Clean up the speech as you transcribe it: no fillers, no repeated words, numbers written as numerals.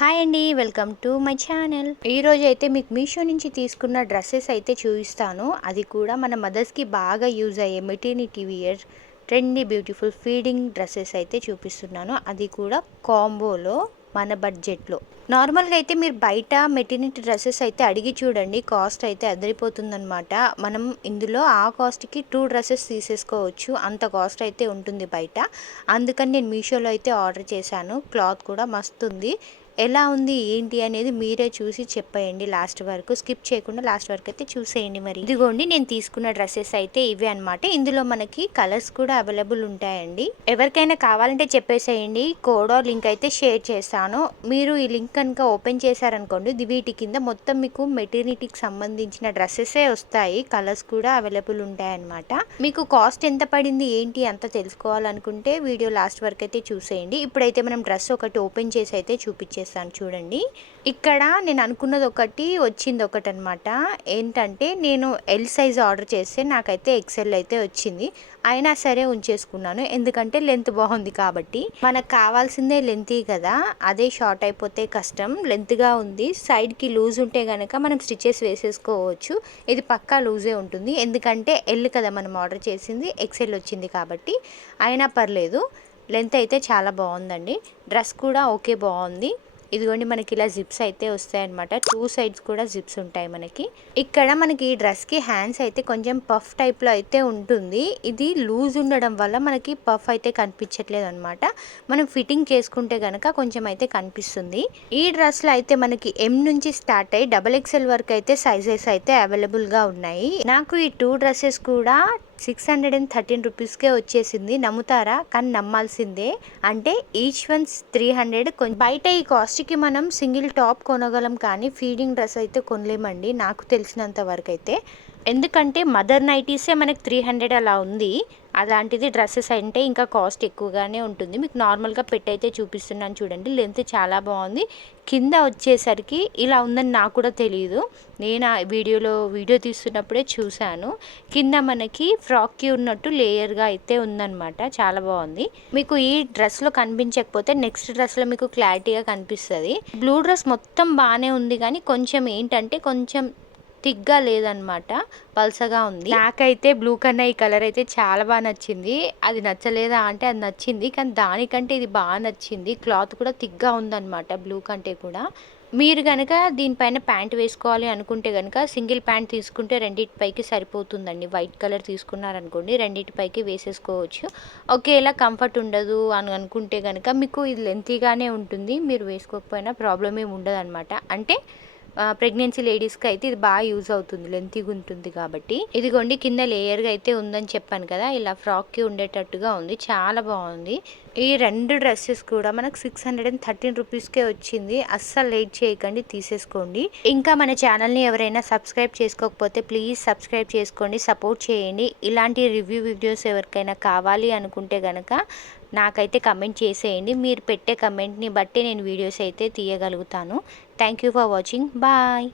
Hi అండి, welcome to my channel. ఈరోజు అయితే మీకు మీషో నుంచి తీసుకున్న డ్రెస్సెస్ అయితే చూపిస్తాను. అది కూడా మన మదర్స్కి బాగా యూజ్ అయ్యే maternity wear trendy beautiful feeding dresses అయితే చూపిస్తున్నాను. అది కూడా కాంబోలో మన బడ్జెట్లో. నార్మల్గా అయితే మీరు బయట మెటర్నిటీ డ్రెస్సెస్ అయితే అడిగి చూడండి, కాస్ట్ అయితే అదిరిపోతుందనమాట. మనం ఇందులో ఆ కాస్ట్కి 2 డ్రెస్సెస్ తీసేసుకోవచ్చు, అంత కాస్ట్ అయితే ఉంటుంది బయట. అందుకని నేను మీషోలో అయితే ఆర్డర్ చేశాను. క్లాత్ కూడా మస్తు ఉంది. ఎలా ఉంది ఏంటి అనేది మీరే చూసి చెప్పేయండి. లాస్ట్ వరకు స్కిప్ చేయకుండా లాస్ట్ వరకు అయితే చూసేయండి. మరి ఇదిగోండి, నేను తీసుకున్న డ్రెస్సెస్ అయితే ఇవే అనమాట. ఇందులో మనకి కలర్స్ కూడా అవైలబుల్ ఉంటాయండి. ఎవరికైనా కావాలంటే చెప్పేసేయండి, కోడ్ లింక్ అయితే షేర్ చేస్తాను. మీరు ఈ లింక్ కనుక ఓపెన్ చేశారనుకోండి, వీటి కింద మొత్తం మీకు మెటర్నిటీకి సంబంధించిన డ్రెస్సెసే వస్తాయి. కలర్స్ కూడా అవైలబుల్ ఉంటాయన్నమాట. మీకు కాస్ట్ ఎంత పడింది ఏంటి అంత తెలుసుకోవాలనుకుంటే వీడియో లాస్ట్ వరకు అయితే చూసేయండి. ఇప్పుడైతే మనం డ్రెస్ ఒకటి ఓపెన్ చేసి అయితే చూపించేస్తాను చూడండి. ఇక్కడ నేను అనుకున్నది ఒకటి, వచ్చింది ఒకటి అనమాట. ఏంటంటే నేను ఎల్ సైజ్ ఆర్డర్ చేస్తే నాకైతే ఎక్సెల్ అయితే వచ్చింది. అయినా సరే ఉంచేసుకున్నాను, ఎందుకంటే లెంత్ బాగుంది కాబట్టి. మనకు కావాల్సిందే లెంతీ కదా, అదే షార్ట్ అయిపోతే కష్టం. లెంత్గా ఉంది, సైడ్కి లూజ్ ఉంటే కనుక మనం స్టిచెస్ వేసేసుకోవచ్చు. ఇది పక్కా లూజే ఉంటుంది, ఎందుకంటే ఎల్ కదా మనం ఆర్డర్ చేసింది, ఎక్సెల్ వచ్చింది కాబట్టి. అయినా పర్లేదు, లెంత్ అయితే చాలా బాగుందండి. డ్రెస్ కూడా ఓకే, బాగుంది. ఇదిగోండి, మనకి ఇలా జిప్స్ అయితే వస్తాయన్నమాట. 2 సైడ్స్ కూడా జిప్స్ ఉంటాయి మనకి. ఇక్కడ మనకి ఈ డ్రెస్కి హ్యాండ్స్ అయితే కొంచెం పఫ్ టైప్లో అయితే ఉంటుంది. ఇది లూజ్ ఉండడం వల్ల మనకి పఫ్ అయితే కనిపించట్లేదు అనమాట. మనం ఫిట్టింగ్ చేసుకుంటే కనుక కొంచెం అయితే కనిపిస్తుంది. ఈ డ్రెస్లో అయితే మనకి ఎం నుంచి స్టార్ట్ అయ్యి XXL వరకు అయితే సైజెస్ అయితే అవైలబుల్గా ఉన్నాయి. నాకు ఈ 2 డ్రెస్సెస్ కూడా 613 రూపీస్కే వచ్చేసింది. నమ్ముతారా? కానీ నమ్మాల్సిందే. అంటే ఈచ్ వన్ 300. బయట ఈ కాస్ట్కి మనం సింగిల్ టాప్ కొనగలం, కానీ ఫీడింగ్ డ్రెస్ అయితే కొనలేమండి నాకు తెలిసినంత వరకు అయితే. ఎందుకంటే మదర్ నైటీసే మనకి 300 అలా ఉంది. అలాంటిది డ్రెస్సెస్ అంటే ఇంకా కాస్ట్ ఎక్కువగానే ఉంటుంది. మీకు నార్మల్గా పెట్టయితే చూపిస్తున్నాను చూడండి. లెంత్ చాలా బాగుంది. కింద వచ్చేసరికి ఇలా ఉందని నాకు కూడా తెలియదు. నేను ఆ వీడియో తీస్తున్నప్పుడే చూశాను. కింద మనకి ఫ్రాక్కి ఉన్నట్టు లేయర్గా అయితే ఉందన్నమాట. చాలా బాగుంది. మీకు ఈ డ్రెస్లో కనిపించకపోతే నెక్స్ట్ డ్రెస్లో మీకు క్లారిటీగా కనిపిస్తుంది. బ్లూ డ్రెస్ మొత్తం బాగానే ఉంది, కానీ కొంచెం ఏంటంటే కొంచెం థిక్గా లేదనమాట, పల్సగా ఉంది. నాకైతే బ్లూ కన్నా ఈ కలర్ అయితే చాలా బాగా నచ్చింది. అది నచ్చలేదా అంటే అది నచ్చింది, కానీ దానికంటే ఇది బాగా నచ్చింది. క్లాత్ కూడా థిక్గా ఉందన్నమాట బ్లూ కంటే కూడా. మీరు కనుక దీనిపైన ప్యాంట్ వేసుకోవాలి అనుకుంటే కనుక సింగిల్ ప్యాంట్ తీసుకుంటే రెండింటిపైకి సరిపోతుందండి. వైట్ కలర్ తీసుకున్నారనుకోండి, రెండింటిపైకి వేసేసుకోవచ్చు. ఒకేలా కంఫర్ట్ ఉండదు అని అనుకుంటే కనుక మీకు ఇది లెంతీగానే ఉంటుంది. మీరు వేసుకోకపోయినా ప్రాబ్లం ఏమి ఉండదు అనమాట. అంటే ప్రెగ్నెన్సీ లేడీస్కి అయితే ఇది బాగా యూజ్ అవుతుంది, లెంతీగా ఉంటుంది కాబట్టి. ఇదిగోండి, కింద లేయర్గా అయితే ఉందని చెప్పాను కదా, ఇలా ఫ్రాక్కి ఉండేటట్టుగా ఉంది. చాలా బాగుంది. ఈ 2 డ్రెస్సెస్ కూడా మనకు 613 రూపీస్కే వచ్చింది. అస్సలు లేట్ చేయకండి, తీసేసుకోండి. ఇంకా మన ఛానల్ని ఎవరైనా సబ్స్క్రైబ్ చేసుకోకపోతే ప్లీజ్ సబ్స్క్రైబ్ చేసుకోండి, సపోర్ట్ చేయండి. ఇలాంటి రివ్యూ వీడియోస్ ఎవరికైనా కావాలి అనుకుంటే కనుక నాకైతే కమెంట్ చేసేయండి. మీరు పెట్టే కమెంట్ని బట్టి నేను వీడియోస్ అయితే తీయగలుగుతాను. Thank you for watching. Bye.